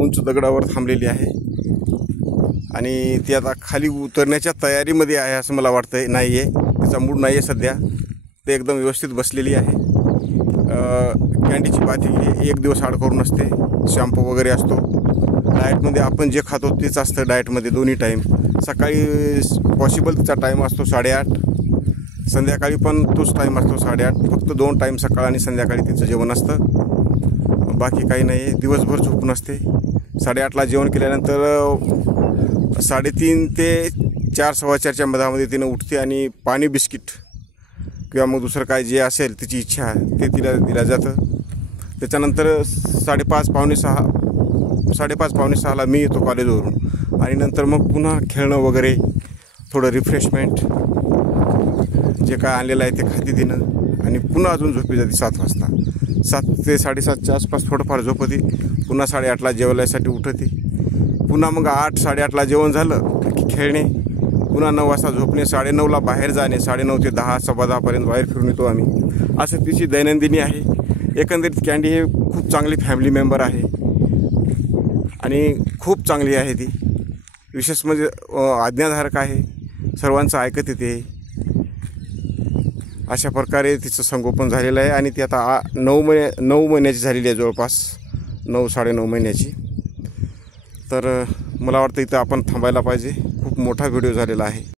उंच दगडावर थांबलेली आहे आणि ती आता खाली उतरण्याच्या तयारीमध्ये आहे असं मला वाटतंय. नाही आहे, तिचा मूड नाही आहे सध्या. ते एकदम व्यवस्थित बसलेली आहे. कॅन्डीची बाती एक दिवस आड करून असते. शॅम्पू वगैरे असतो. डाएटमध्ये आपण जे खातो तेच असतं डाएटमध्ये दोन्ही टाईम. सकाळी पॉसिबल तिचा टाईम असतो 8:30, संध्याकाळी पण तोच टाईम असतो 8:30. फक्त 2 टाईम सकाळ आणि संध्याकाळी तिचं जेवण असतं, बाकी काही नाही आहे. दिवसभर झोपून असते. 8:30ला जेवण केल्यानंतर 3:30 ते 4, 4:15च्या मधामध्ये तिनं उठते आणि पाणी बिस्किट किंवा मग दुसरं काय जे असेल तिची इच्छा ते तिला दिलं जातं. त्याच्यानंतर 5:30 पावणे 6ला मी येतो कॉलेजवरून आणि नंतर मग पुन्हा खेळणं वगैरे, थोडं रिफ्रेशमेंट जे काय आणलेलं आहे ते खाते तिनं आणि पुन्हा अजून झोपी जाते 7 वाजता. 7 ते 7:30च्या आसपास थोडंफार झोपते. पुन्हा 8:30ला जेवल्यासाठी उठते. पुन्हा मग 8, 8:30ला जेवण झालं की खेळणे, पुन्हा 9 वाजता झोपणे, 9:30ला बाहेर जाणे, 9:30 ते 10, 10:15पर्यंत बाहेर फिरून येतो आम्ही. असं तिची दैनंदिनी आहे. एकंदरीत कॅन्डी हे खूप चांगली फॅमिली मेंबर आहे आणि खूप चांगली आहे ती. विशेष म्हणजे आज्ञाधारक आहे, सर्वांचं ऐकत येते. अशा प्रकारे तिचं संगोपन झालेलं आहे आणि ती आता 9 महिन्याची झालेली आहे, जवळपास 9, 9.5 महिन्याची. तर मला वाटतं इथं आपण थांबायला पाहिजे. खूप मोठा व्हिडिओ झालेला आहे.